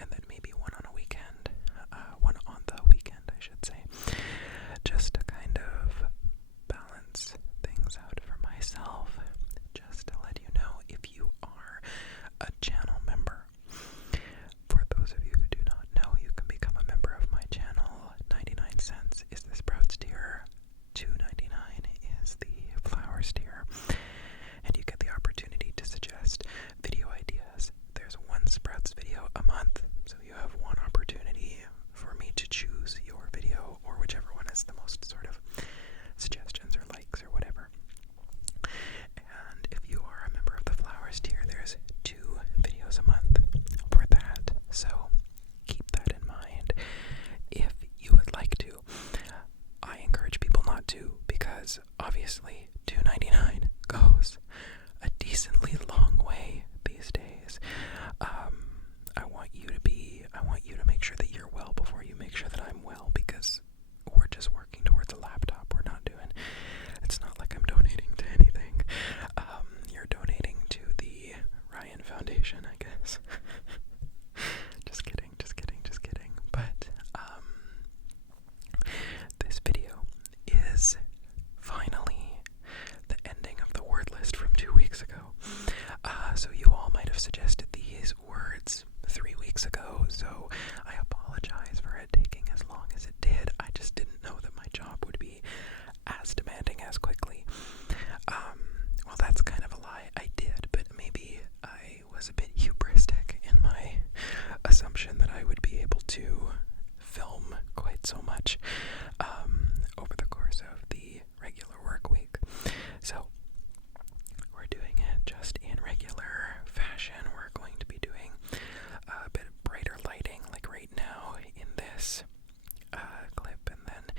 and then maybe one on one on the weekend, I should say, just to kind of balance things out for myself, just to let you know, if you are a channel member. For those of you who do not know, you can become a member of my channel. 99 cents is the Sprouts tier, $2.99 is the Flowers tier, and you get the opportunity to suggest video ideas. There's one Sprouts video a month, so you have one opportunity for me to choose your video, or whichever one has the most sort of suggestions or likes or whatever. And if you are a member of the Flowers tier, there's 2 videos a month for that, so keep that in mind if you would like to. I encourage people not to, because obviously $2.99 goes a decently long way these days. I want you to make sure that you're well before you make sure that I'm well, because we're just working towards a laptop. It's not like I'm donating to anything. You're donating to the Ryan Foundation, I guess. Just kidding. But, this video is finally the ending of the word list from 2 weeks ago. So you all might have suggested these words 3 weeks ago, so I apologize for it taking as long as it did. I just didn't know that my job would be as demanding as quickly. Well, that's kind of a lie. I did, but maybe I was a bit hubristic in my assumption that I would be able to film quite so much over the course of the regular work week. So we're doing it just in regular fashion. We're going to be doing a bit of brighter lighting, like right now in this clip, and then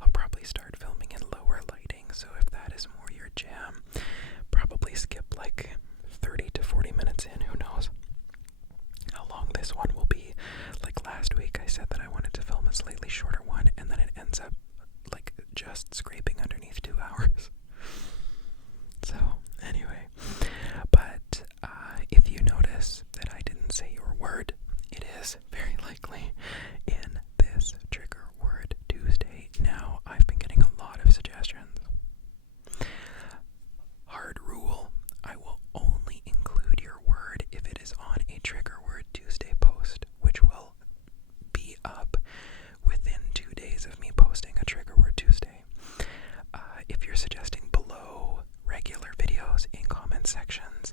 I'll probably start filming in lower lighting. So if that is more your jam, probably skip like 30 to 40 minutes in. Who knows how long this one will be. Like last week, I said that I wanted to film a slightly shorter one, and then it ends up like just scraping underneath 2 hours. So anyway, but if you notice that I didn't say your word, it is very likely in this Trigger Word Tuesday. Now, I've been getting a lot of suggestions. Hard rule: I will only include your word if it is on a Trigger Word Tuesday post, which will be up within 2 days of me posting a Trigger Word Tuesday. If you're suggesting below regular videos in comment sections,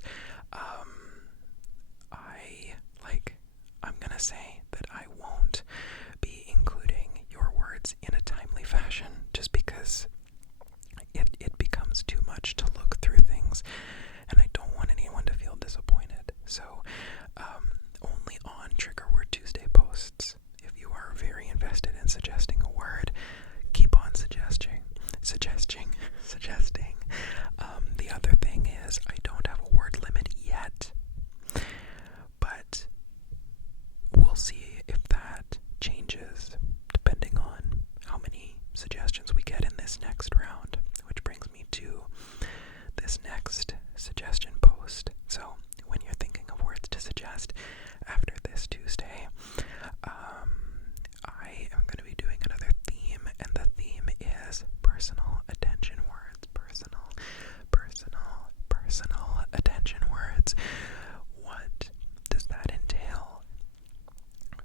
I'm gonna say that I won't be including your words in a timely fashion, just because it becomes too much to look through things, and I don't want anyone to feel disappointed. So only on Trigger Word Tuesday posts. If you are very invested in suggesting a word, keep on suggesting. The other thing is, I don't have a word limit yet, but we'll see if that changes depending on how many suggestions we get in this next round, which brings me to this next suggestion post. So when you're thinking of words to suggest after this Tuesday, I am going to be doing another theme, and the theme is personal attention words. Personal attention words. What does that entail?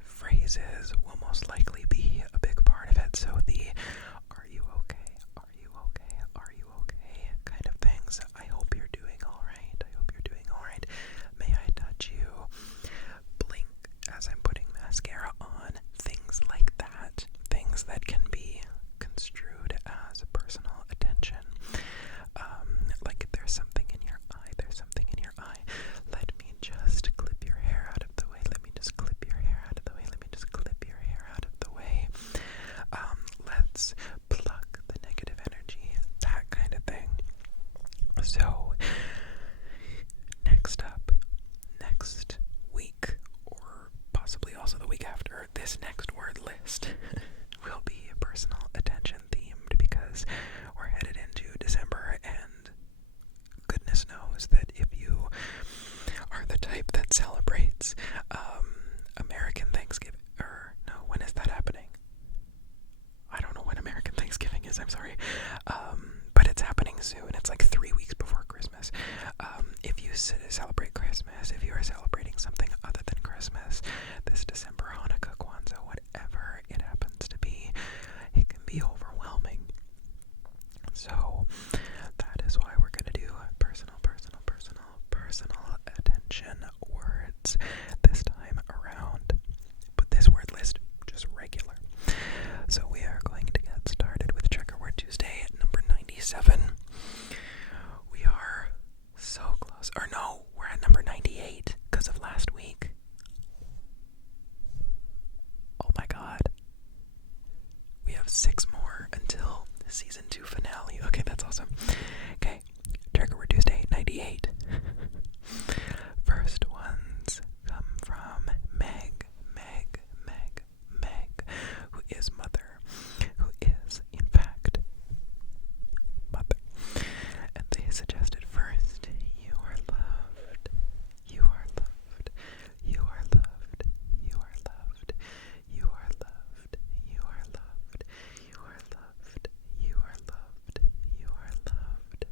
Phrases will most likely be a big part of it, so the "are you okay? Are you okay? Are you okay?" kind of things. I hope you're doing alright. May I touch you? Blink as I'm putting mascara on. Things like that. Things that can be construed as personal attention. Like there's something in your eye. Let me just clip your hair out of the way. Let's pluck the negative energy. That kind of thing. So, next week, or possibly also the week after, this next word list will be personal attention themed, because we're headed into December, and goodness knows that if you are the type that celebrates American 6 more until the season 2 finale. Okay, that's awesome. Okay, trigger word Tuesday 98. First ones come from Meg, who is mother, who is, in fact, mother. And they suggested first, you are loved, you are loved, you are loved, you are loved, you are loved, you are loved, you are loved, you are loved, you are loved,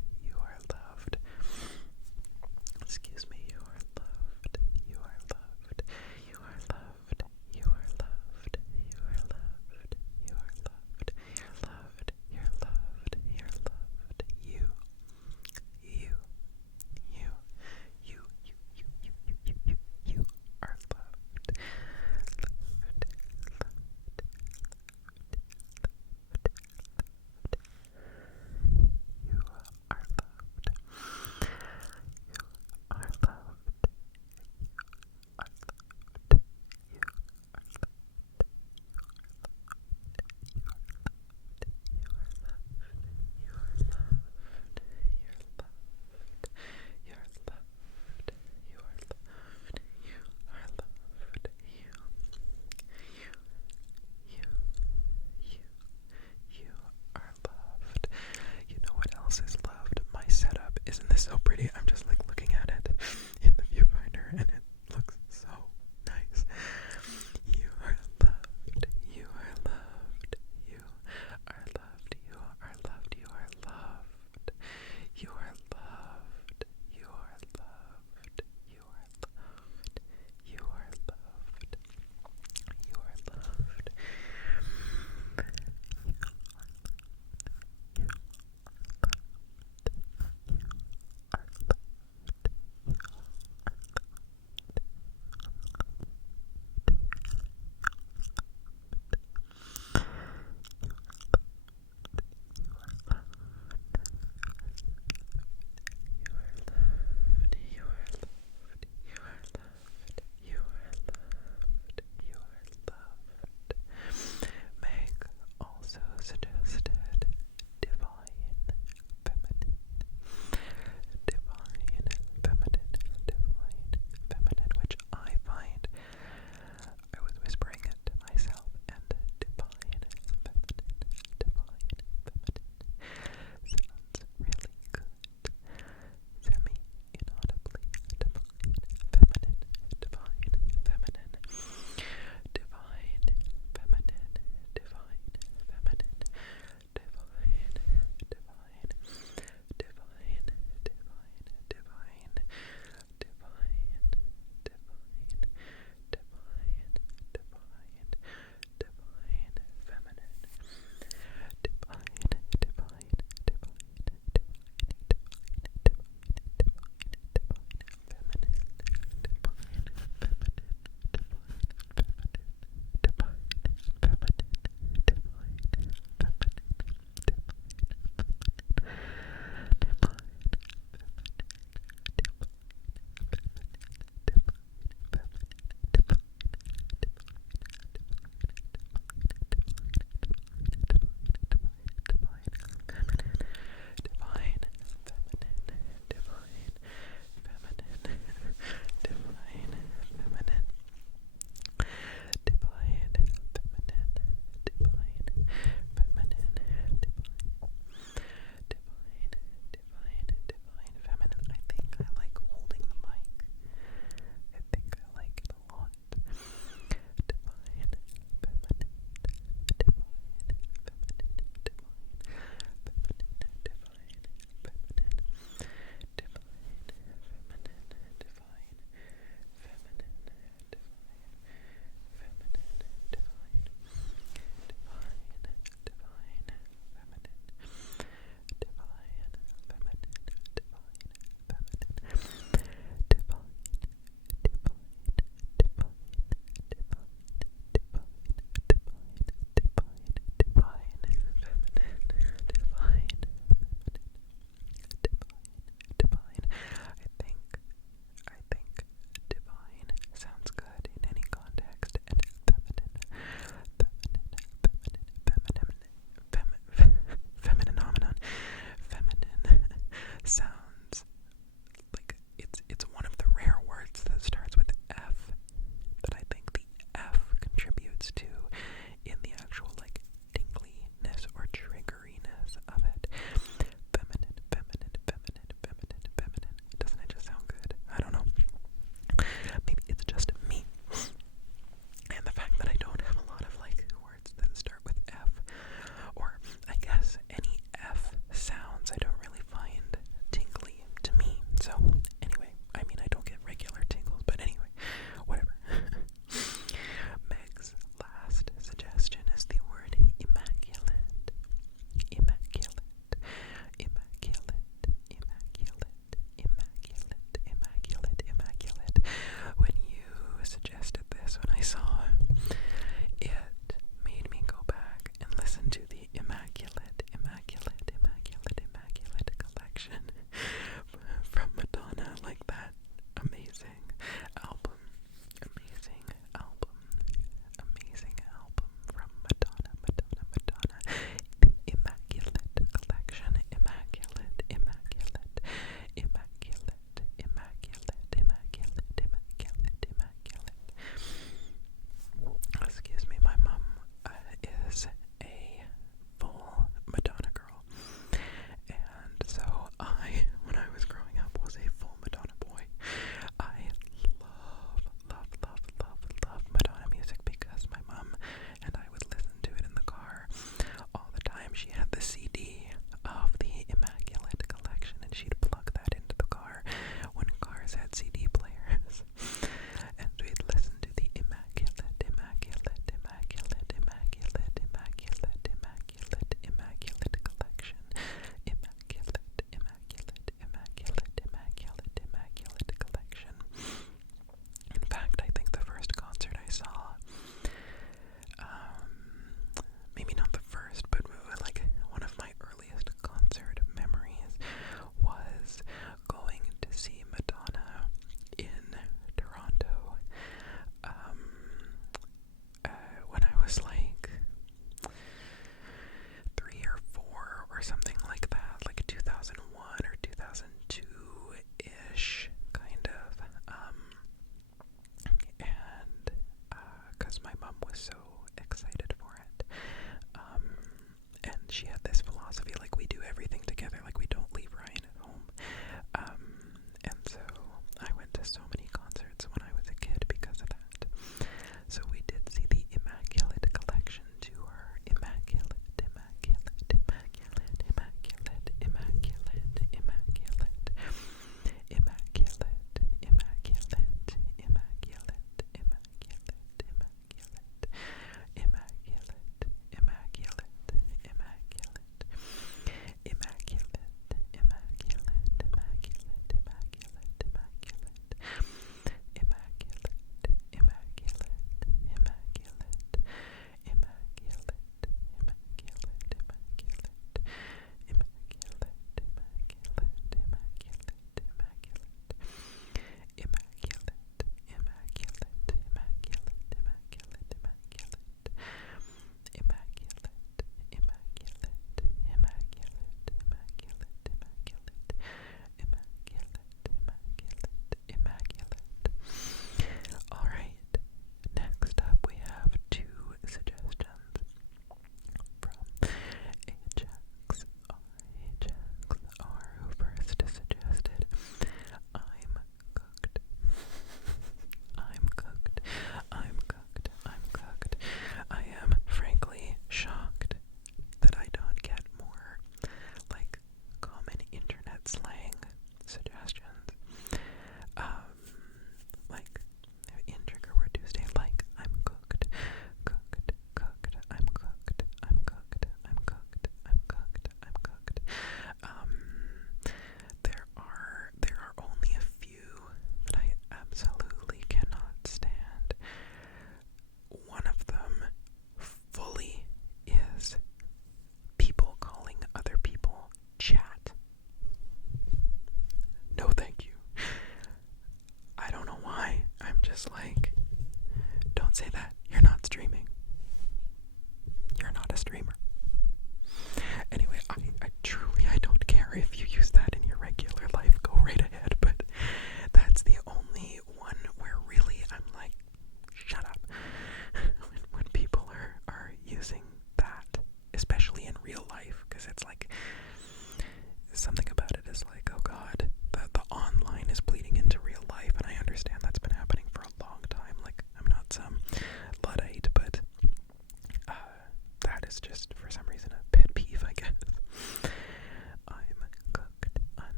was so excited for it. And she had this philosophy, like, we do everything together, like, we don't leave Ryan at home. And so I went to so many concerts when I was a kid because of that. So we did see the Immaculate Collection tour. Immaculate, immaculate, immaculate, immaculate, immaculate, immaculate, immaculate, immaculate, immaculate, immaculate, immaculate, immaculate, immaculate, immaculate,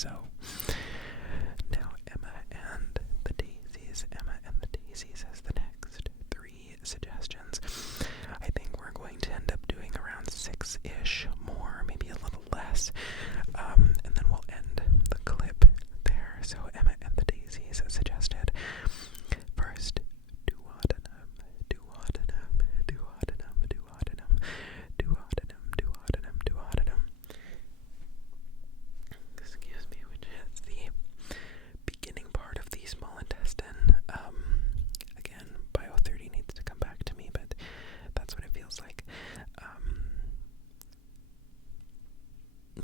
So now Emma and the Daisies. Emma and the Daisies has the next 3 suggestions. I think we're going to end up doing around 6-ish more, maybe a little less, and then we'll end the clip there. So Emma and the Daisies suggested first, duodenum, duodenum, duodenum, duodenum, duodenum, duodenum, duodenum. Excuse me, which is the beginning part of the small intestine. Again, Bio 30 needs to come back to me, but that's what it feels like.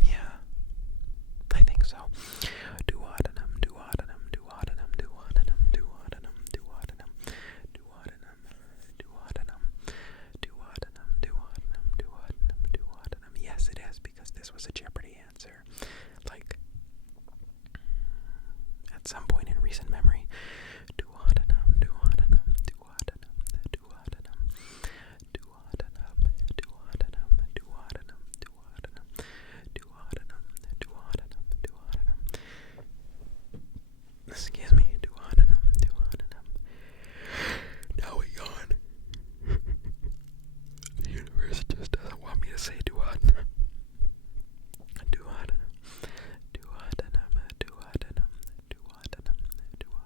Yeah, I think so. Duodenum, duodenum, duodenum, duodenum, duodenum, duodenum, duodenum, duodenum, duodenum, duodenum, duodenum, duodenum. Yes, it is, because this was a Jeopardy answer. Like, at some point in recent memory. Duodenum, duodenum, duodenum, duodenum, duodenum, duodenum, duodenum, duodenum, duodenum, duodenum, duodenum. Excuse me, duodenum, duodenum. Now we yawn. The universe just doesn't want me to say duodenum. Duodenum, duodenum, duodenum, duodenum, duodenum,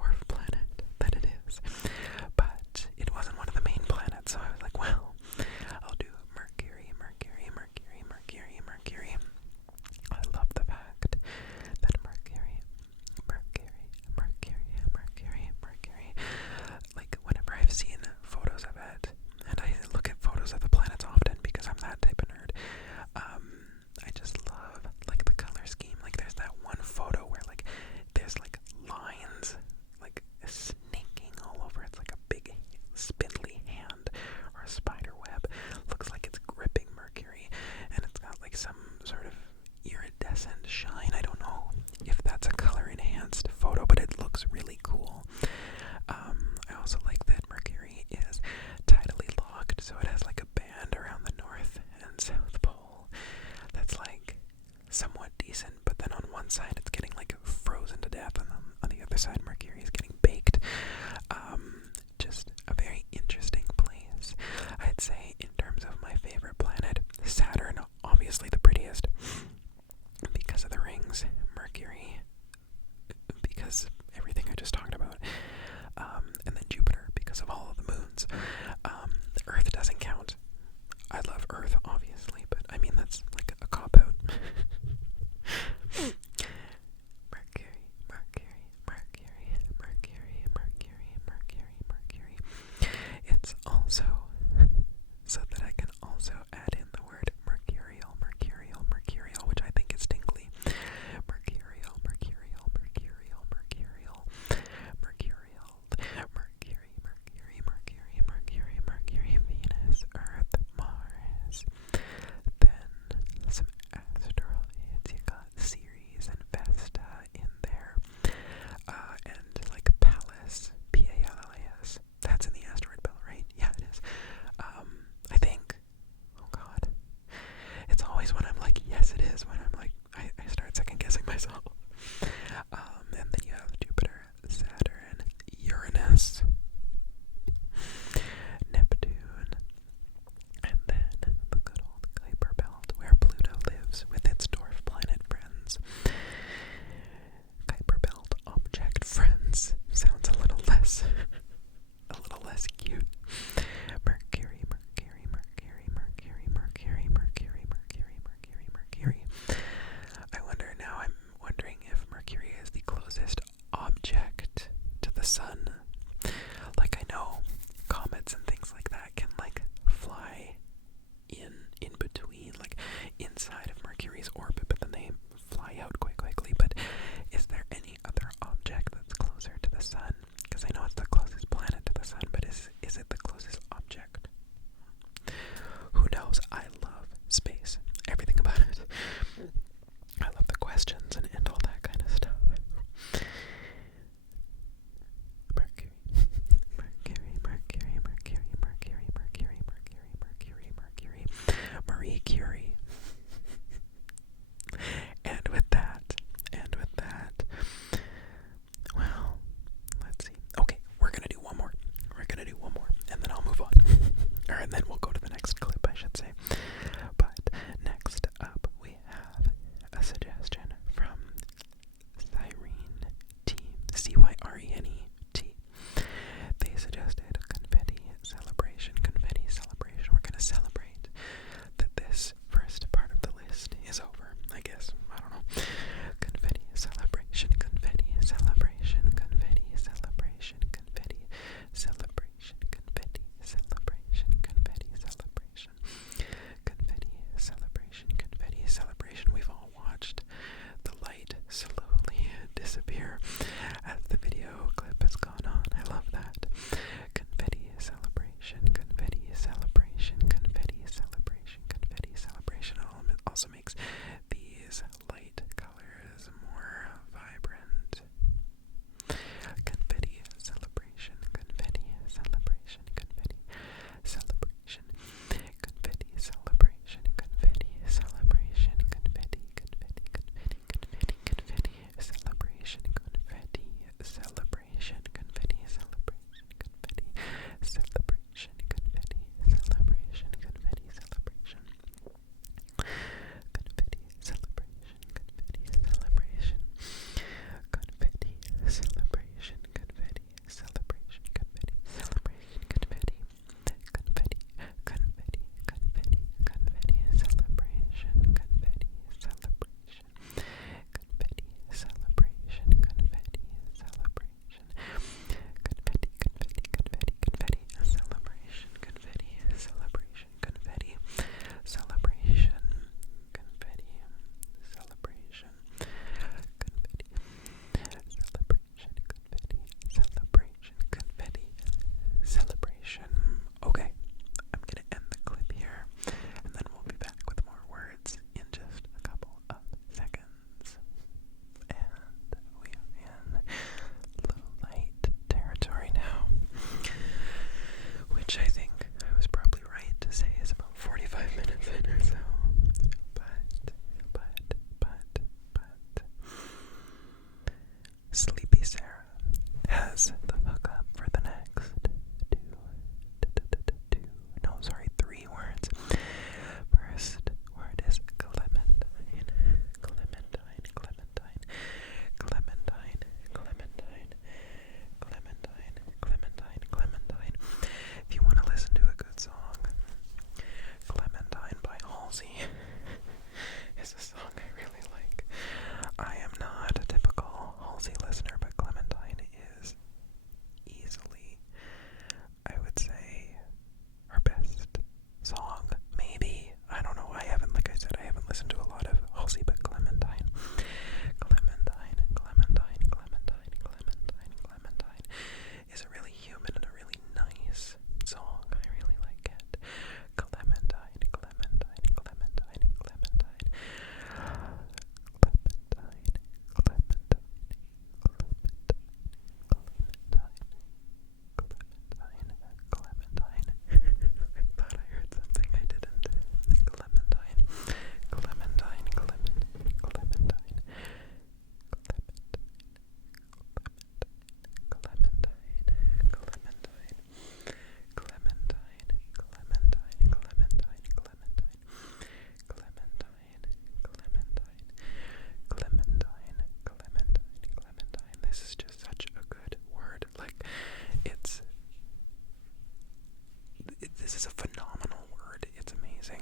This is a phenomenal word. It's amazing.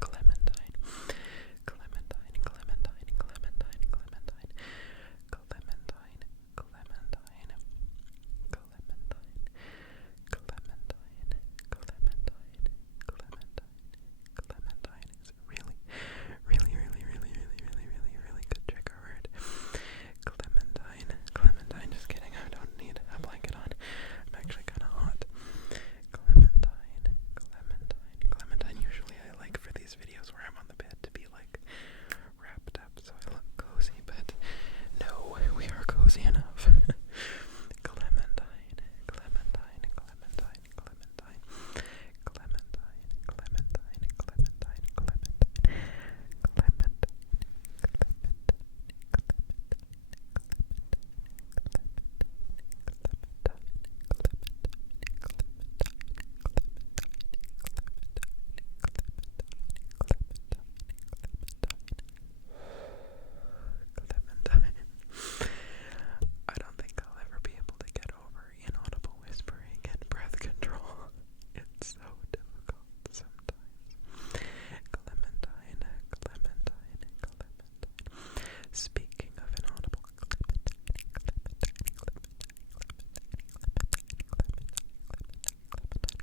Clementine. Clementine, Clementine, Clementine, Clementine. Clementine, Clementine. Clementine. Clementine. Clementine. Clementine is really, really, really, really, really, really, really, really good trigger word. Clementine. Clementine, just kidding. I don't need a blanket on. I'm actually kind of hot. Clementine. Clementine. Clementine. Usually I like for these videos where I'm on the bed to be like wrapped up so I look cozy, but no, we are cozy enough. Clementine. Clementine. Clementine. Clementine. Clementine. Clementine. Clementine. Clementine. Clementine. I don't think I'll ever be able to get over inaudible whispering and breath control. It's so difficult sometimes. Clementine, Clementine, Clementine. Speaking of inaudible,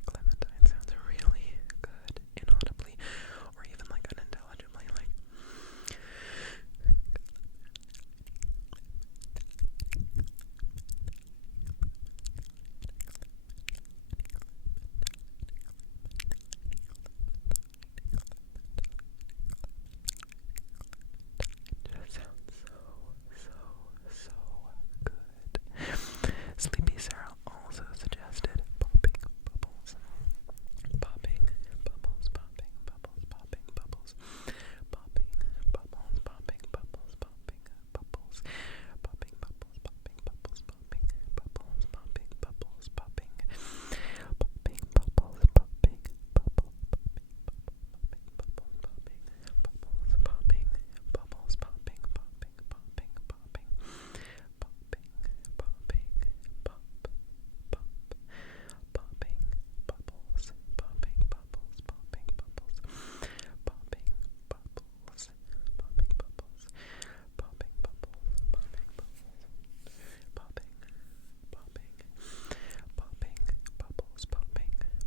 Clementine sounds really good inaudibly, or even like unintelligibly, like. That sounds so good. Sleepy Sarah also suggested popping bubbles. Popping bubbles, popping bubbles, popping bubbles. Popping bubbles, popping bubbles, popping bubbles. Popping bubbles, popping bubbles, popping bubbles, popping bubbles, popping. Popping bubbles, popping bubbles, popping bubbles, popping, popping, popping, popping, popping, popping, pop, pop, popping bubbles, popping bubbles, popping bubbles, popping bubbles, popping bubbles, popping bubbles, popping bubbles, popping, popping, popping bubbles, popping bubbles, popping bubbles, popping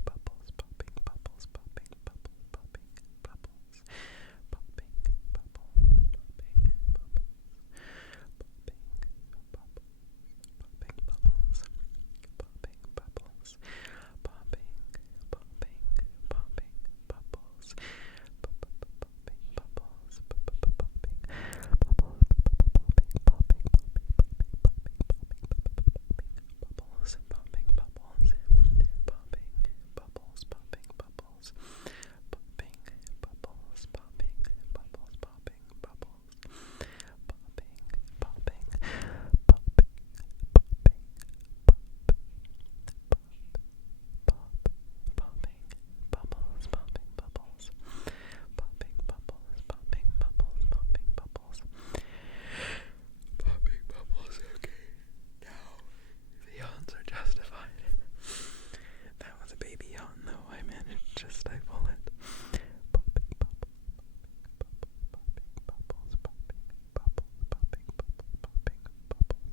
bubbles, popping bubbles, popping bubbles, popping bubbles, popping bubbles, popping bubbles, popping, popping, popping bubbles, popping bubbles, popping bubbles, popping bubbles, popping bubbles, popping bubbles, popping bubbles, popping bubbles, popping bubbles, popping, popping, popping, popping bubbles, popping bubbles, popping bubbles, popping bubbles, popping bubbles, popping bubbles. Okay, now the yawns are justified. That was a baby yawn, though. I managed to stifle it. Popping bubbles, popping bubbles, popping bubbles, popping bubbles,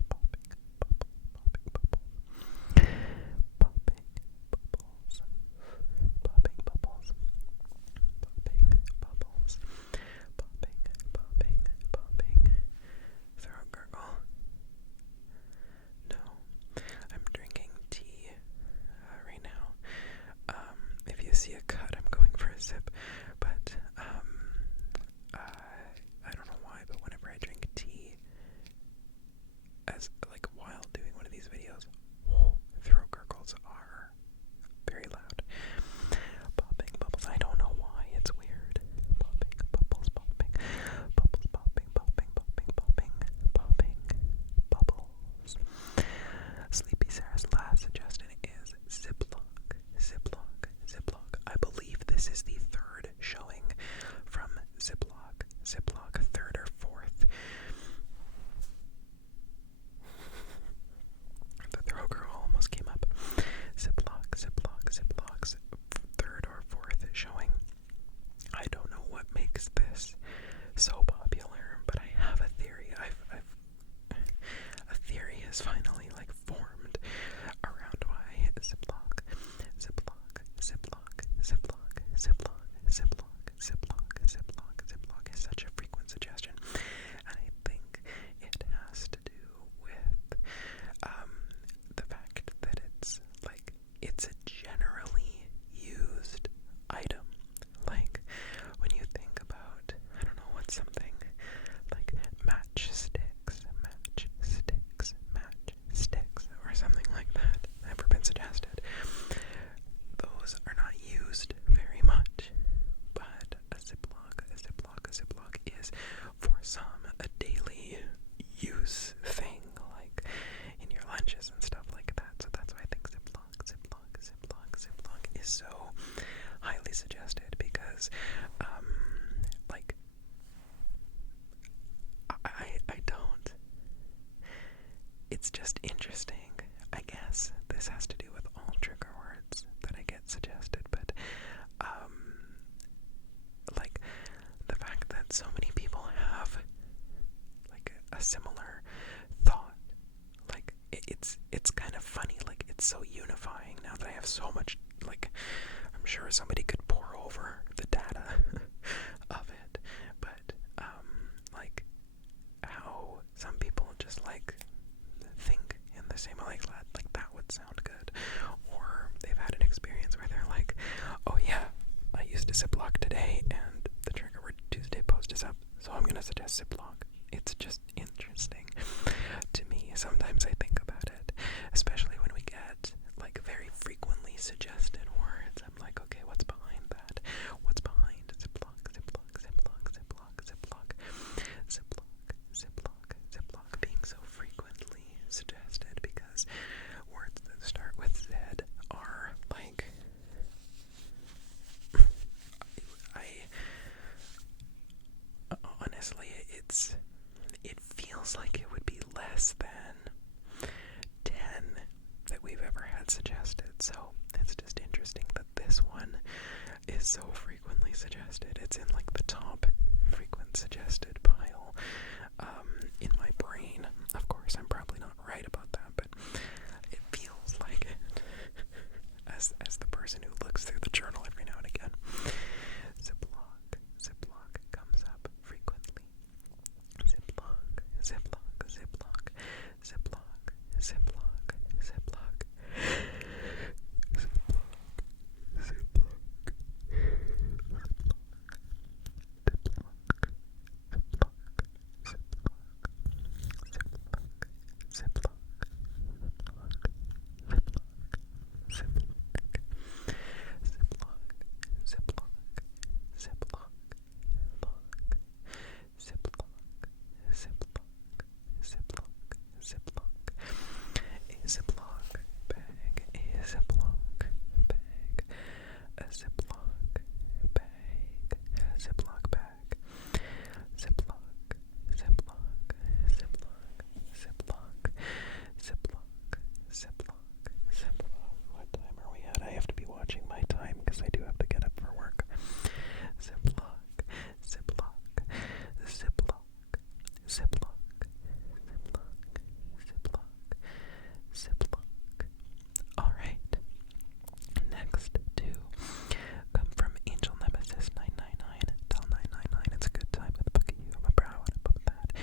popping bubbles, popping bubbles, popping bubbles, popping bubbles, popping bubbles, popping bubbles, popping, popping, popping. Throat gurgle. No, I'm drinking tea right now. If you see a cut, I'm going for a sip, but I don't know why, but whenever I drink tea, as like while doing one of these videos, throat gurgles are very loud. Popping bubbles. I don't know why. It's weird. Popping bubbles, popping bubbles, popping, popping, popping, popping, popping bubbles. Sleepy Sarah's last suggestion is Ziploc. Ziploc. Ziploc. I believe this is the third Ziploc, Ziploc, Ziploc, Ziploc, Ziploc is such a frequent suggestion, and I think it has to do with the fact that it's a generally used item. Like, when you think about, I don't know, what's something like matchsticks, or something like that, ever been suggested. Those are not used very much, but a Ziploc is for some a daily use thing, like in your lunches and stuff like that. So that's why I think Ziploc is so highly suggested, because like I don't, it's just interesting. I guess this has to do with all trigger words that I get suggested, but like the fact that so many people have like a similar thought, like it's kind of funny. Like, it's so unifying now that I have so much, like, I'm sure somebody could pour over the data of it, but like how some people just like think in the same, like that would sound good, or they've had an experience where they're like, oh yeah, I used a Ziploc today and the trigger word Tuesday post is up, so I'm gonna suggest Ziploc. It's just interesting to me. Sometimes I think about it, especially when we get like very frequently suggested words. I'm like, okay, what's behind that? What's behind Ziploc, Ziploc, Ziploc, Ziploc, Ziploc, Ziploc, Ziploc, Ziploc being so frequently suggested? Because words that start with Z are like, honestly, it feels like it would be less than 10 that we've ever had suggested. So it's just interesting that this one is so frequently suggested. It's in like the top frequent suggested pile in my brain. Of course, I'm probably not right about that, but it feels like it as the person who looks through the journal every now and again. Ziploc comes up frequently. Ziploc, Ziploc, Ziploc, Ziploc, Ziploc, Ziploc, a Ziploc bag, a Ziploc bag, a Ziploc bag, a Ziploc bag, Ziploc, Ziploc, Ziploc, Ziploc, Ziploc, Ziploc. What time are we at? I have to be watching my time because I do have to get up for work. Ziploc, Ziploc, Ziploc, Ziploc, Ziploc, Ziploc, Ziploc. Alright. Next two come from Angel Nemesis 999. Tell 999 it's a good time with Bucky U. I'm proud about that.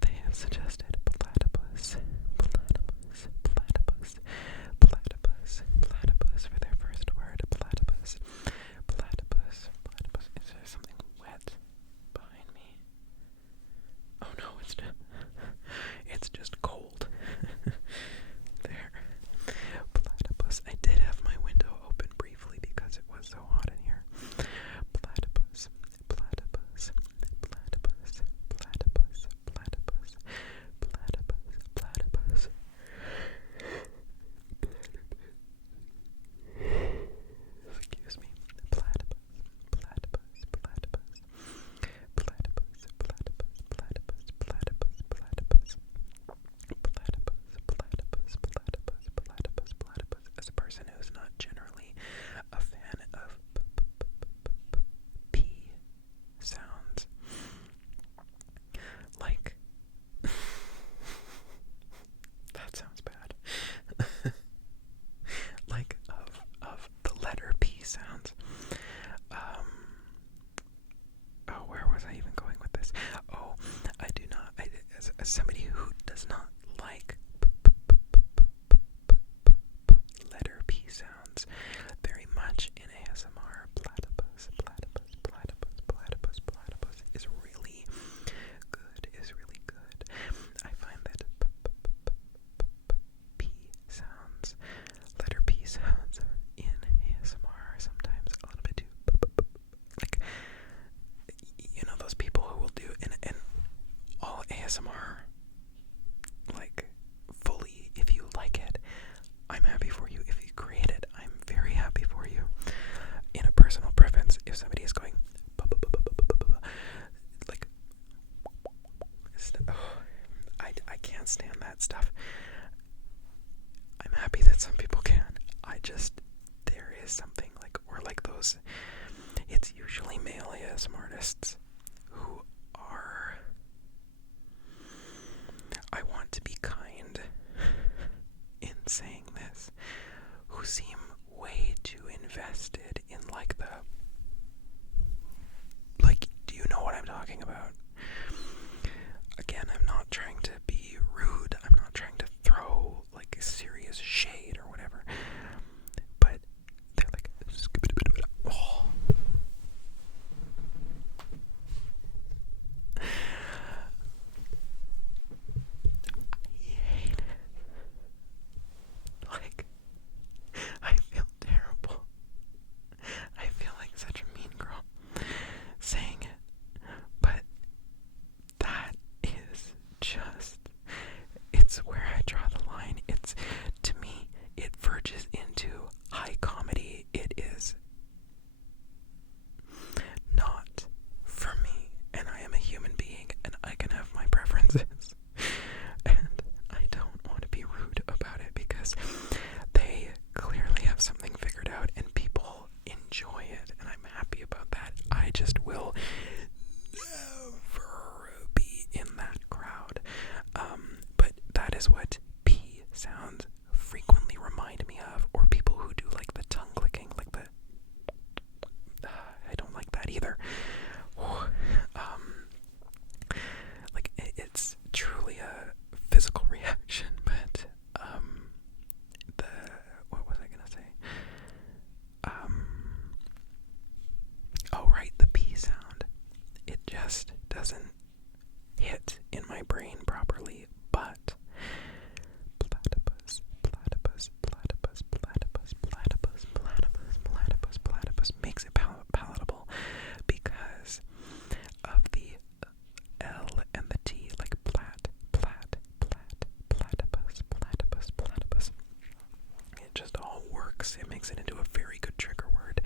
They have suggested platypus, platypus, platypus, platypus, platypus for their first word. Platypus, platypus, platypus. Is there something wet behind me? Oh no, it's just cold. There. Platypus. I did have my window open briefly because it was so hot in here. Platypus, platypus, platypus, platypus, platypus, platypus, platypus. Excuse me. Platypus, platypus, platypus, platypus, platypus, platypus, platypus, platypus, platypus. As a person who's not generally a fan of p sounds, like, that sounds bad. Like, of the letter P sounds, as somebody who does not like letter P sounds very much in ASMR, platypus, platypus, platypus, platypus, platypus is really good, I find that P sounds, letter P sounds in ASMR are sometimes a little bit too, like, you know, those people who will do, and all ASMR, like, fully, if you like it, I'm happy for you. If you create it, I'm very happy for you. In a personal preference, if somebody is going like, I can't stand that stuff. I'm happy that some people can. There is something like, or like those, it's usually male ASMR artists who are, I want to be kind in saying this, who seem way too invested in like do you know what I'm talking about? Again, I'm not trying to be rude, I'm not trying to throw like serious shade or whatever, but they're like, oh. I hate it. Like, I feel terrible. I feel like such a mean girl saying it, but that is just, it's where I draw the line. It's, to me, it verges into high comedy. It is not for me, and I am a human being, and I can have my preferences, and I don't want to be rude about it, because they clearly have something figured out, and people enjoy it, and I'm happy about that. I just will never be in that crowd. But that is what P sounds frequently remind me of, or people who do like the tongue clicking, like the, I don't like that either. Like, it's truly a physical reaction, but, what was I gonna say? Oh right, the P sound. It just doesn't hit in my brain properly, but platypus, platypus, platypus, platypus, platypus, platypus, platypus, platypus makes it palatable because of the L and the T, like platypus, platypus, platypus. It just all works. It makes it into a very good trigger word.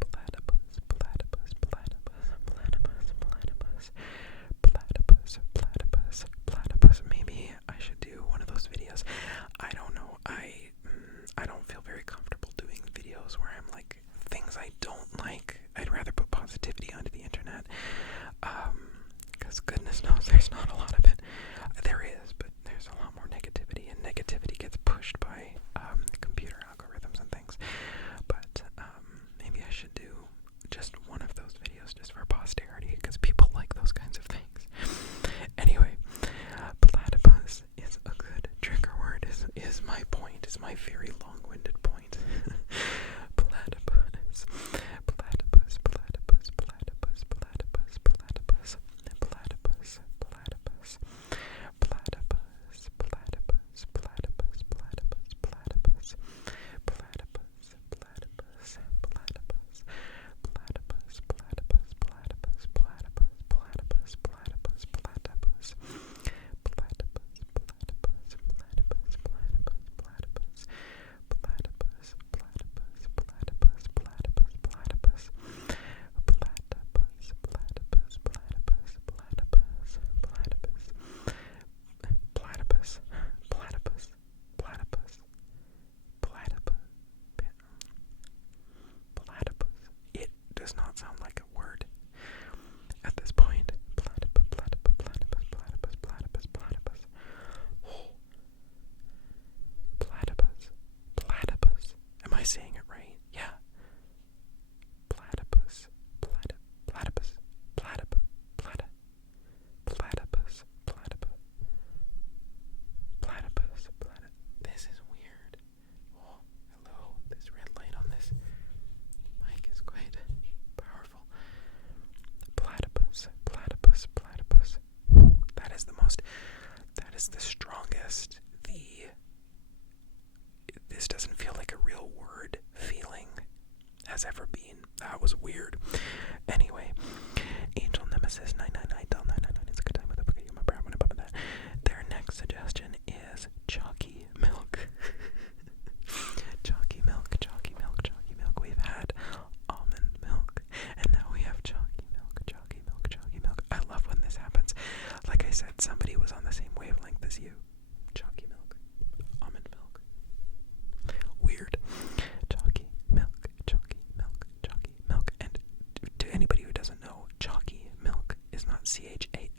Platypus, platypus, platypus, platypus, platypus, platypus, platypus, platypus. Maybe I should do one of those videos. I don't know. I don't feel very comfortable doing videos where I'm like, things I don't like. I'd rather put positivity onto the internet. Because goodness knows there's not a lot of it. There is, but there's a lot more negativity, and negativity gets pushed by computer algorithms and things. But maybe was weird. Anyway, Angel Nemesis 999 Del 999. It's a good time with a book. You remember when I put that. Their next suggestion is chalky milk. Chalky milk, chalky milk, chalky milk. We've had almond milk, and now we have chalky milk, chalky milk, chalky milk. I love when this happens. Like I said, somebody was on the same wavelength as you. Chalky milk, almond milk. Weird. Chalky milk, chalky milk, chalky milk. And to anybody who doesn't know, chalky milk is not CHALKY,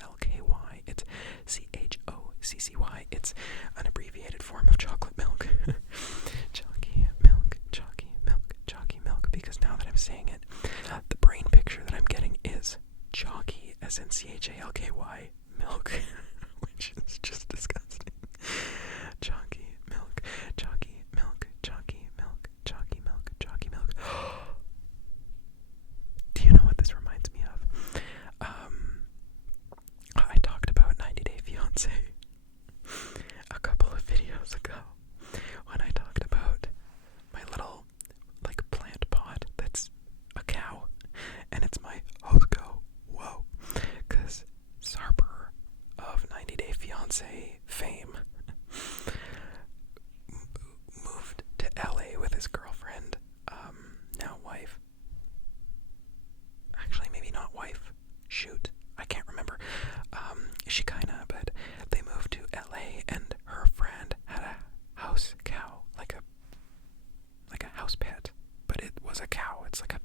it's CHOCCY. It's an abbreviated form of chocolate milk. Chalky milk, chalky milk, chalky milk. Because now that I'm saying it, the brain picture that I'm getting is chalky, as in CHALKY milk, which is just disgusting. Chalky milk, chalky milk, chalky milk, chalky milk, chalky milk. Do you know what this reminds me of? I talked about 90 Day Fiancé a couple of videos ago when I talked about my little, like, plant pot that's a cow, and it's my Hosco. Whoa. Because Sarper of 90 Day Fiancé fame moved to LA with his girlfriend, now wife. Actually, maybe not wife. Shoot. I can't remember. She kinda, but they moved to LA, and her friend had a house cow, like a house pet, but it was a cow. It's like a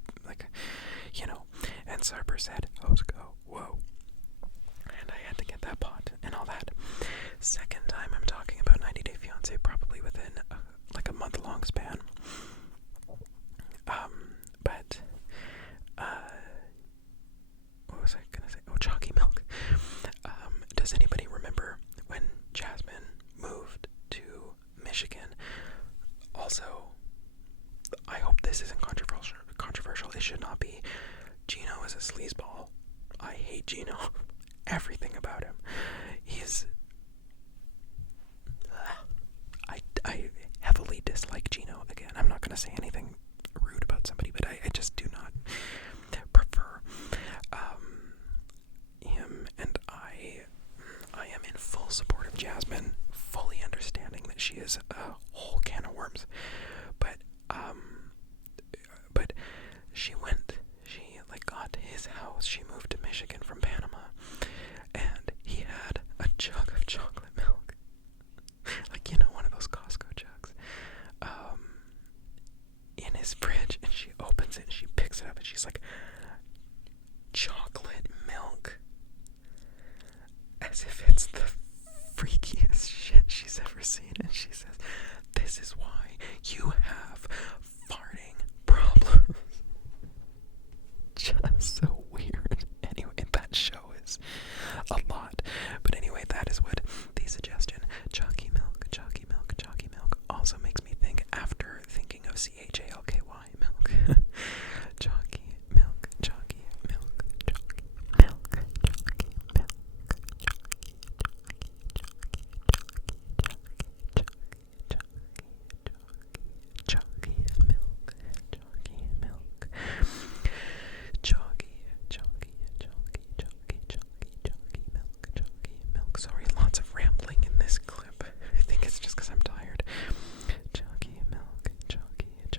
and Sarper said, Hosco, whoa. And I had to get that pot and all that. Second time I'm talking about 90 Day Fiancé, probably within like a month-long span. But what was I gonna say? Oh, chalky milk. Does anybody remember when Jasmine moved to Michigan? Also, I hope this isn't controversial. It should not be. Gino is a sleazeball. I hate Gino. Everything about him. He's... I heavily dislike Gino. Again, I'm not going to say anything rude about somebody, but I just do not prefer him, and I am in full support of Jasmine, fully understanding that she is a whole can of worms. But she got to his house. She moved to Michigan from Panama, and he had a jug of chocolate milk, like, one of those Costco jugs, in his fridge, and she opens it and she picks it up and she's like, chocolate milk, as if it's the freakiest shit she's ever seen. And she says, this is why you have farting problems. Just so weird. Anyway, that show is a lot. But anyway, that is what the suggestion, chalky milk, chalky milk, chalky milk, also makes me think, after thinking of CHALKY milk. Chalky milk, chalky milk, chalky milk, chalky milk, chalky milk, chalky milk, chalky milk. Sorry, lots of rambling in this clip. I think it's just because I'm tired. Chalky milk, chalky milk,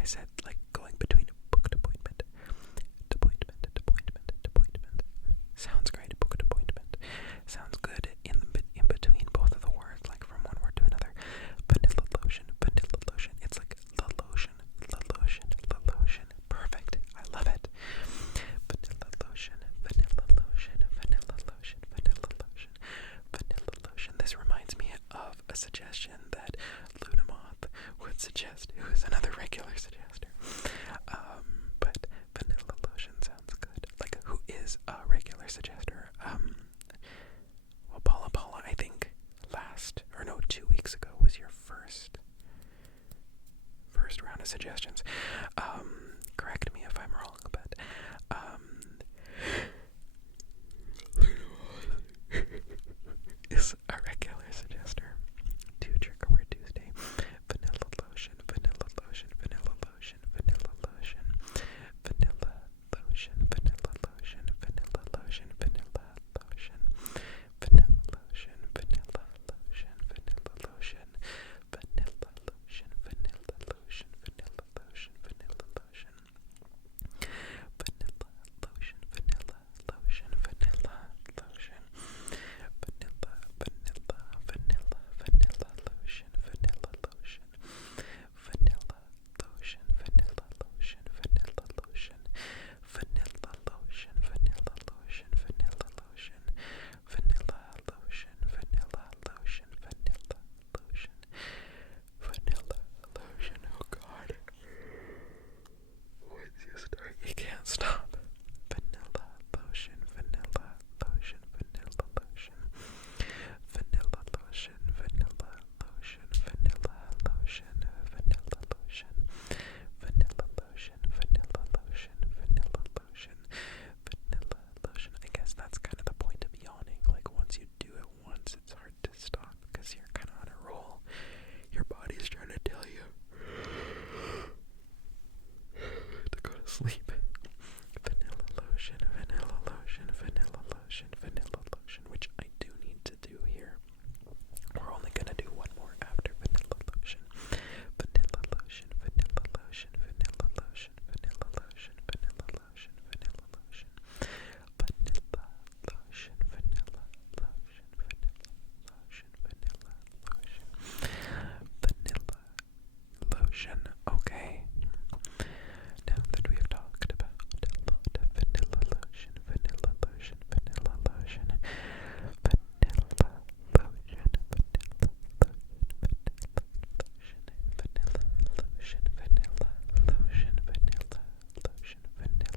I said like going between booked appointment, appointment. Sounds great. Booked appointment. Sounds good in between both of the words, like from one word to another. Vanilla lotion, vanilla lotion. It's like the lotion, the lotion, the lotion. Perfect. I love it. Vanilla lotion, vanilla lotion, vanilla lotion, vanilla lotion, vanilla lotion. This reminds me of a suggestion that Luna Moth would suggest, who is another regular suggester. But vanilla lotion sounds good. Like, who is a regular suggester? Well, Paula, I think 2 weeks ago was your first round of suggestions. Correct me if I'm wrong, but is a regular suggester to Trigger Word Tuesday. Vanilla lotion, vanilla lotion, vanilla lotion, vanilla lotion, vanilla lotion, vanilla lotion, vanilla lotion, vanilla lotion, vanilla lotion, vanilla lotion, vanilla lotion, vanilla lotion, vanilla lotion, vanilla lotion, vanilla lotion, vanilla lotion, vanilla lotion, vanilla lotion, vanilla, vanilla, vanilla lotion, vanilla lotion, vanilla lotion, vanilla lotion, vanilla lotion, vanilla lotion, vanilla lotion, vanilla lotion, vanilla lotion, vanilla lotion, vanilla lotion, vanilla lotion. Oh God. Once you start, you can't stop. Vanilla lotion, vanilla lotion, vanilla lotion, vanilla lotion, vanilla lotion, vanilla lotion, vanilla lotion, vanilla lotion, vanilla lotion, vanilla lotion, vanilla lotion. I guess that's kind of the point of yawning. Like, once you do it once, it's hard to stop because you're kind of on a roll. Your body's trying to tell you to go to sleep. Vanilla lotion, vanilla lotion, vanilla lotion, vanilla lotion, which I do need to do here. We're only gonna do one more after vanilla lotion. Vanilla lotion, vanilla lotion, vanilla lotion, vanilla lotion, vanilla lotion, vanilla lotion, vanilla lotion, vanilla lotion, vanilla lotion, vanilla lotion, vanilla lotion. Okay. Now that we've talked about a lot of vanilla lotion, vanilla lotion, vanilla lotion, vanilla lotion, vanilla lotion, vanilla lotion, vanilla lotion, vanilla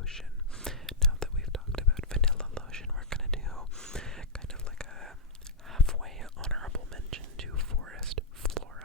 lotion. Now that we've talked about vanilla lotion, we're gonna do kind of like a halfway honorable mention to forest flora.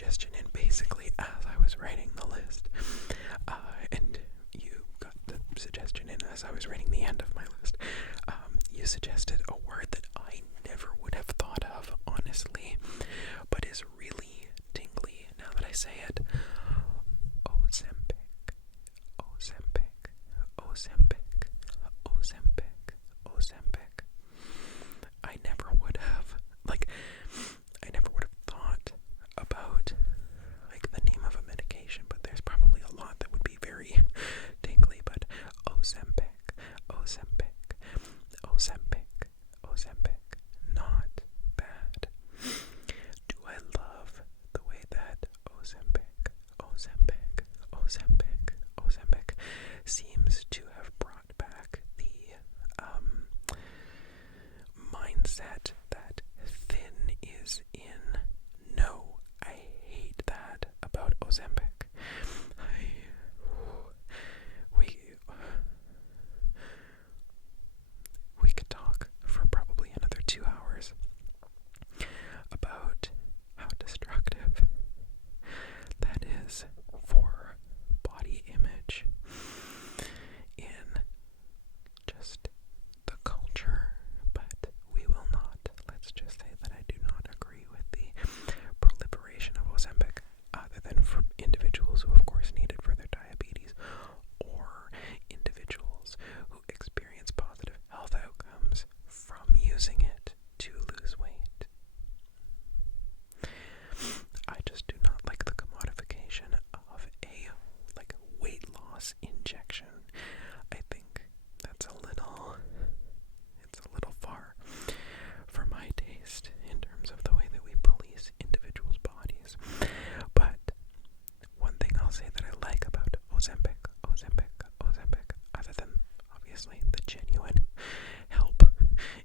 suggestion in basically as I was writing the list. And you got the suggestion in as I was writing the end of my list. You suggested a word that I never would have thought of, honestly, but is really tingly now that I say it. Ozempic. Ozempic. Ozempic. Ozempic. Ozempic. I never would have thought about the name of a medication, but there's probably a lot that would be very tingly. But Ozempic, Ozempic, Ozempic, Ozempic, not bad. Do I love the way that Ozempic, Ozempic, Ozempic, Ozempic seems to have brought back the mindset that thin is in? No, I hate that about Ozempic. We could talk for probably another 2 hours about how destructive that is for body image in just the culture, but we will not. Let's just say that I do not agree with the proliferation of Ozempic, other than for individuals who, of course, need it for their diabetes, or individuals who experience positive health outcomes from using it to lose weight. I just do not like the commodification of a weight loss injection. I think that's a little far for my taste in terms of the way that we police individuals' bodies. But one thing I'll say that I like about Ozempic, other than obviously the genuine help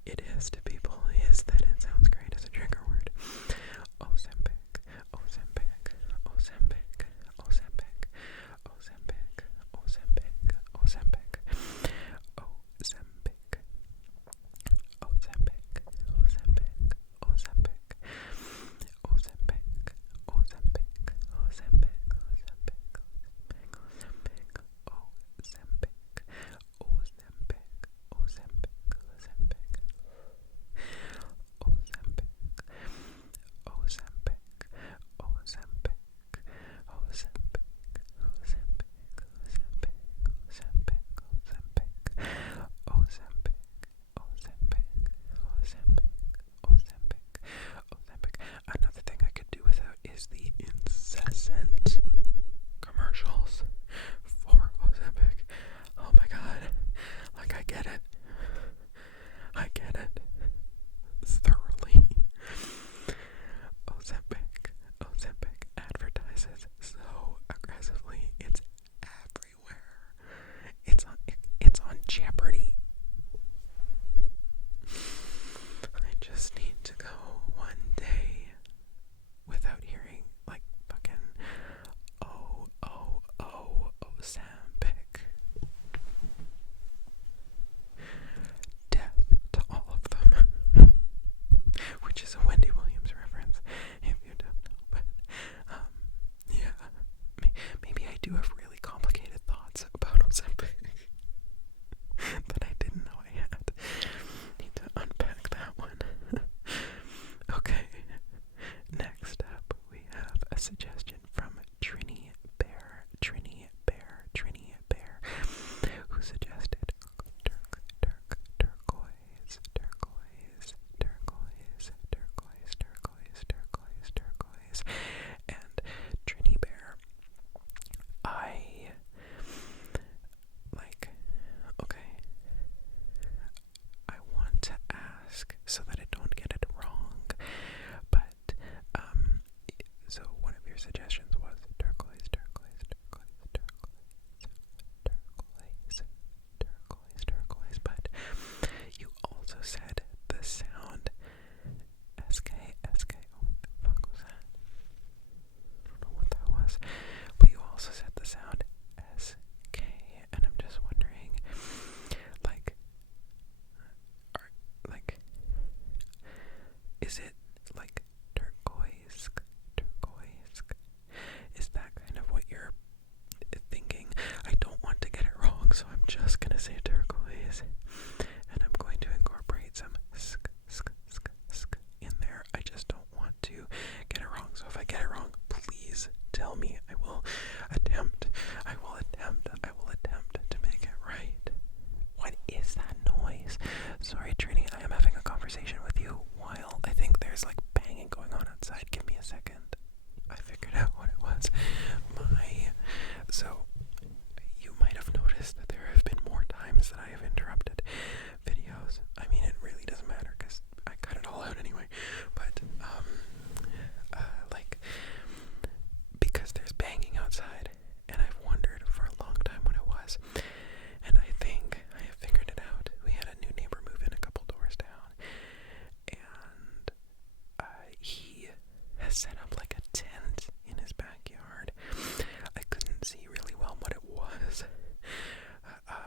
it is to people, is that it sounds great as a trigger word. Ozempic, Ozempic, Ozempic, Ozempic, Ozempic, Ozempic, Ozempic, Ozempic, Ozempic, Ozempic, Ozempic, Ozempic, Ozempic, Ozempic, Another thing I could do without is the incessant commercials for Ozempic. Oh my god. I get it. I get it. Thoroughly. Ozempic advertises so aggressively. It's everywhere. It's on Jeopardy. I just need to go one day without hearing fucking Ozempic. Death to all of them. Which is a Wendy Williams reference, if you don't know. But yeah, maybe I do have really complicated thoughts about Ozempic that I didn't know I had. Need to unpack that one. Okay, next up we have a suggestion from Trini Bear, who suggested turquoise, and Trini Bear, I want to ask so that I don't get it wrong, but so one of your suggestions was turquoise, but you also said the sound SK, what the fuck was that? I don't know what that was, but you also said the sound SK, and I'm just wondering, is it turquoise, tell me. I will attempt to make it right. What is that noise? Sorry, Trini, I am having a conversation with you while I think there's like banging going on outside. Give me a second. I figured out what it was. So, you might have noticed that there have been more times that I have interrupted videos. I mean, it really doesn't matter because I cut it all out anyway. But, because there's banging outside, and I've wondered for a long time what it was. And I think I have figured it out. We had a new neighbor move in a couple doors down, and he has set up like a tent in his backyard. I couldn't see really well what it was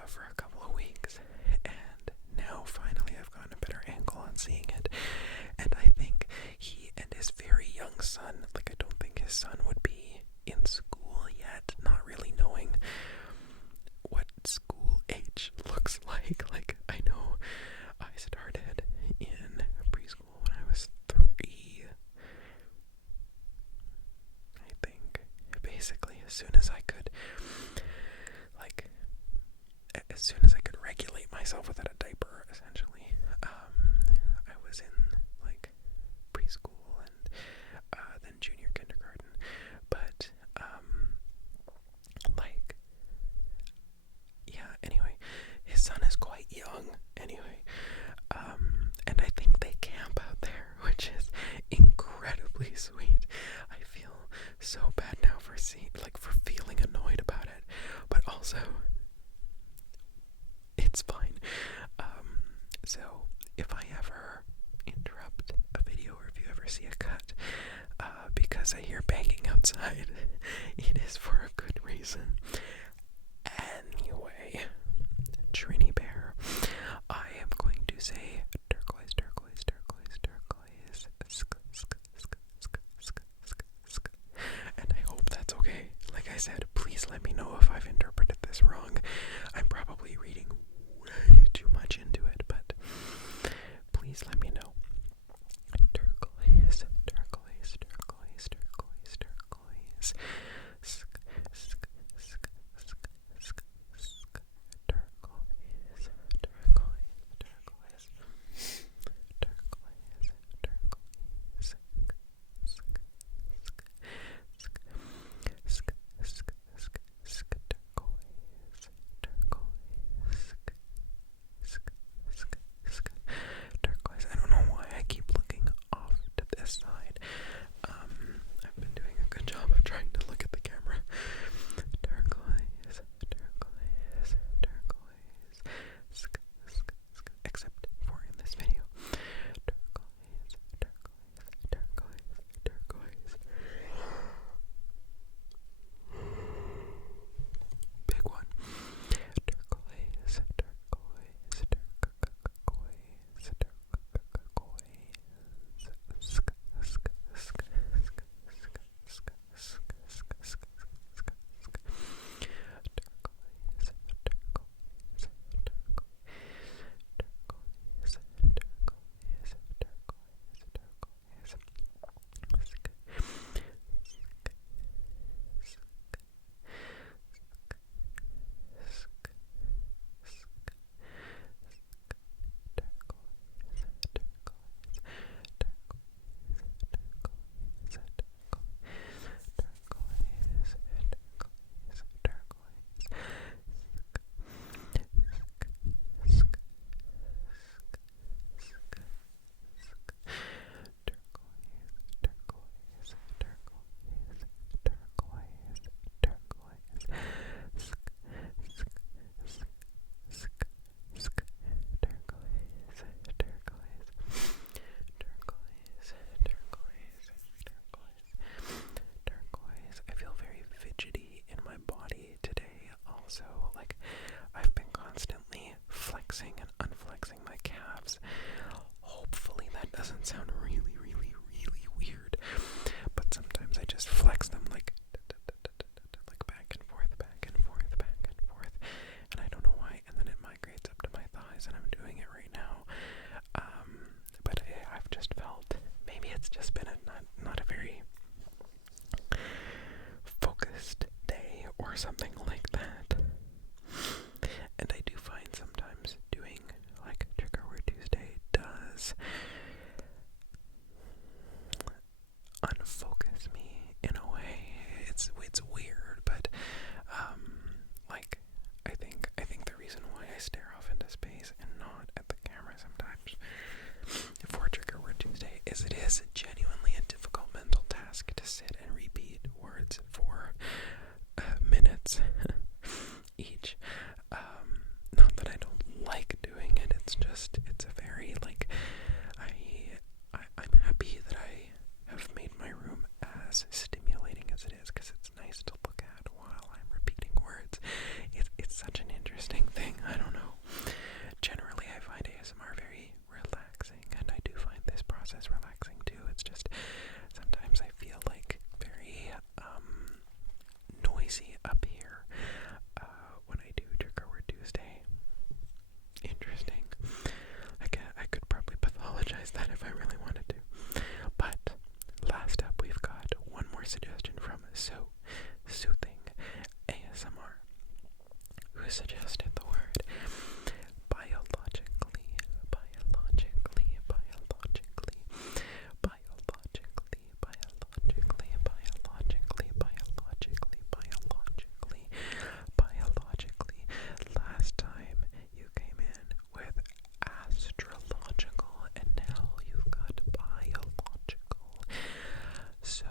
for a couple of weeks, and now finally I've gotten a better angle on seeing it. And I think he and his very young son, like I don't think his son would be in school yet, not really knowing what school age looks like. Like, I know I started in preschool when I was 3. I think basically as soon as I could regulate myself without a diaper, essentially, I was in like preschool and then junior kindergarten. But anyway, his son is quite young anyway, and I think they camp out there, which is incredibly sweet. I feel so bad now for feeling annoyed about it, but also it's fine. So if I ever interrupt a video, or if you ever see a cut because I hear banging outside, it is for a good reason. Anyway, Trini Bear, I am going to say turquoise, turquoise, turquoise, turquoise, and I hope that's okay. Like I said, please let me know if I've interpreted this wrong. I'm probably reading way too much into it, but please let me know. Turquoise, turquoise, turquoise, turquoise, turquoise. something like that. And I do find sometimes doing like Trigger Word Tuesday does unfocus me in a way. It's weird, but like I think the reason why I stare off into space and not at the camera sometimes for Trigger Word Tuesday is it is genuinely a difficult mental task to sit and repeat words for minutes each. Not that I don't like doing it, it's a very, like, I'm happy that I have made my room as stimulating as it is, because it's nice to look at while I'm repeating words. It's such an interesting thing, I don't know. Generally, I find ASMR very relaxing, and I do find this process relaxing too. It's just, sometimes I feel like very, noisy up here, when I do Trigger Word Tuesday. Interesting. I could probably pathologize that if I really wanted to. But last up, we've got one more suggestion from So Soothing ASMR, who suggested the word biologically, biologically, biologically, biologically, biologically, biologically, biologically, biologically, biologically. Last time you came in with astrological, and now you've got biological. So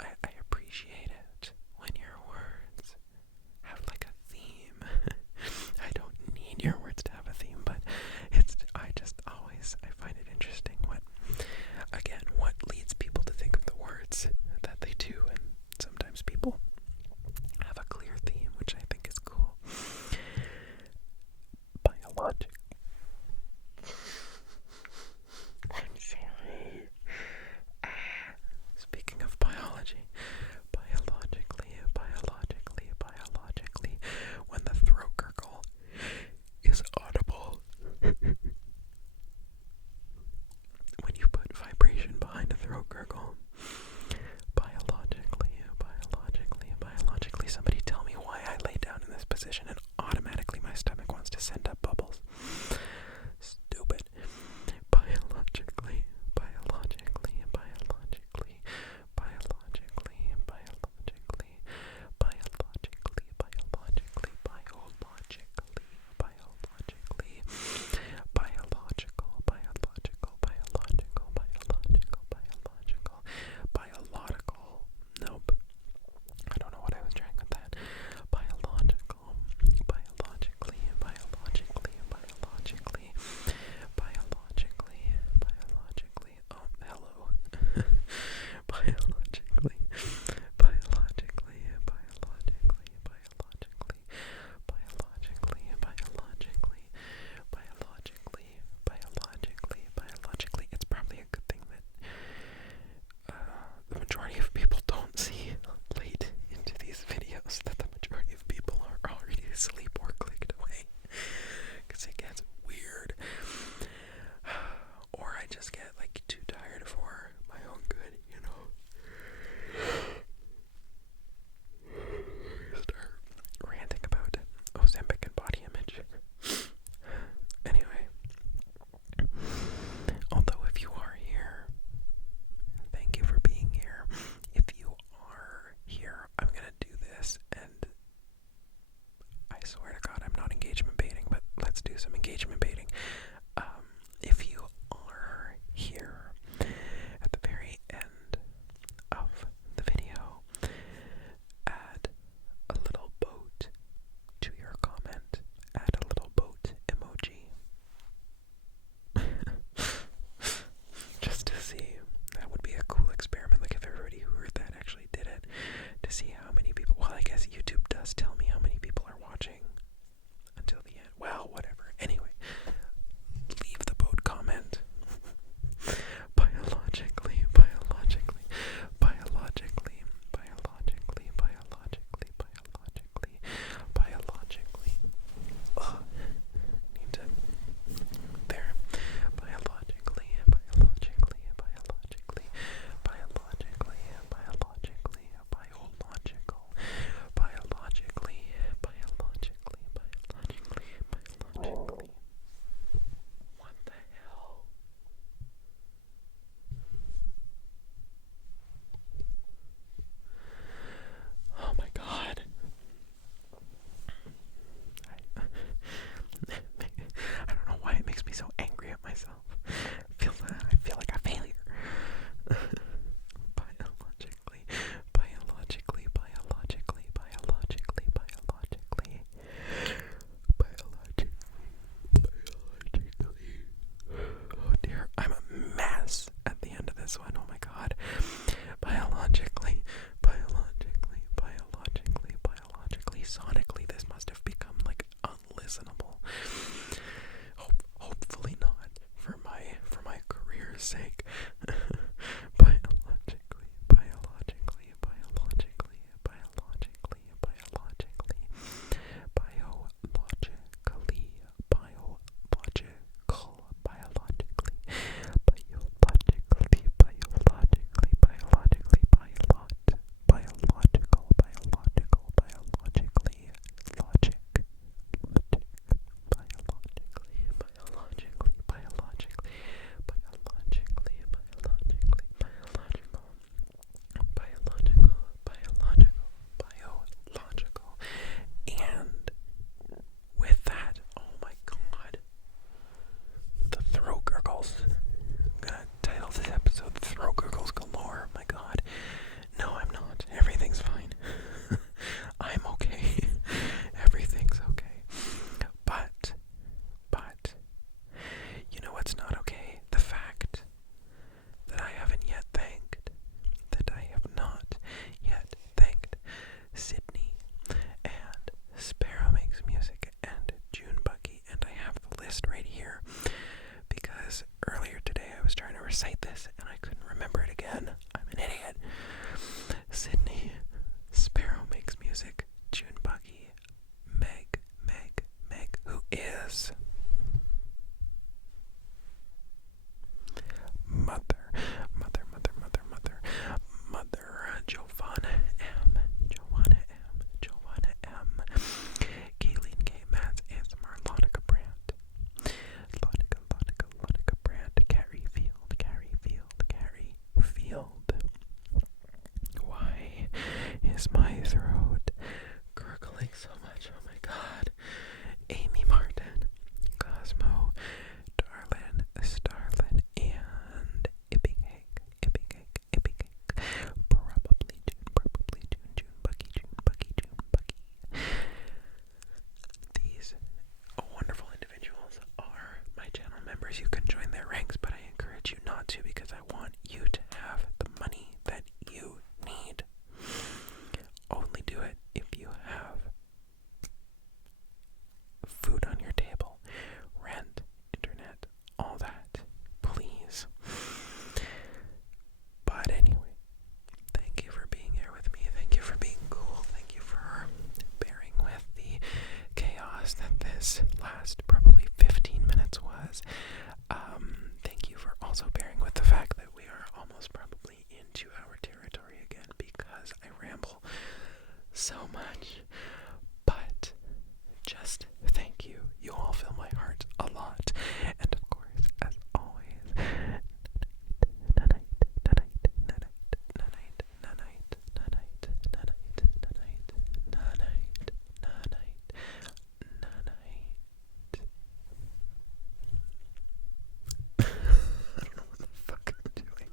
I appreciate it when your words have like a theme god. Biologically, sonically, this must have become like unlistenable. Hopefully not, for my career's sake. biologically, biologically, biologically, biologically, biologically, biologically, biological, biologically, biologically, biologically, biologically, biological, biologically, logic, biologically, biological. And with that, oh my god, the throat gurgles. I'm gonna title this episode Throat Gurgles Galore. My god. No, I'm not. Everything's fine. I'm okay. Everything's okay. But, you know what's not okay? The fact that I have not yet thanked Sydney and Sparrow Makes Music and June Bucky, and I have the list right here because earlier today I was trying to recite this and I couldn't remember it again. I'm an idiot. Sydney, Sparrow Makes Music, June Bucky, Meg, who is Mother, Giovanna M, Kayleen K. Matz, ASMR, Lonica Brandt, Lonica Brandt, Carrie Field. Why is my throat gurgling so much? Oh my god. Amy Martin, Cosmo, Darlin, Starlin, and Ippy Cake. Probably June Bucky. These wonderful individuals are my channel members. You can join their ranks, but I encourage you not to because I want you to have the money that you need. Only do it if you have food on your table, rent, internet, all that. Please. But anyway, thank you for being here with me. Thank you for being cool. Thank you for bearing with the chaos that this last probably 15 minutes was. Thank you for also bearing with the fact that we are almost probably into our territory again because I ramble so much.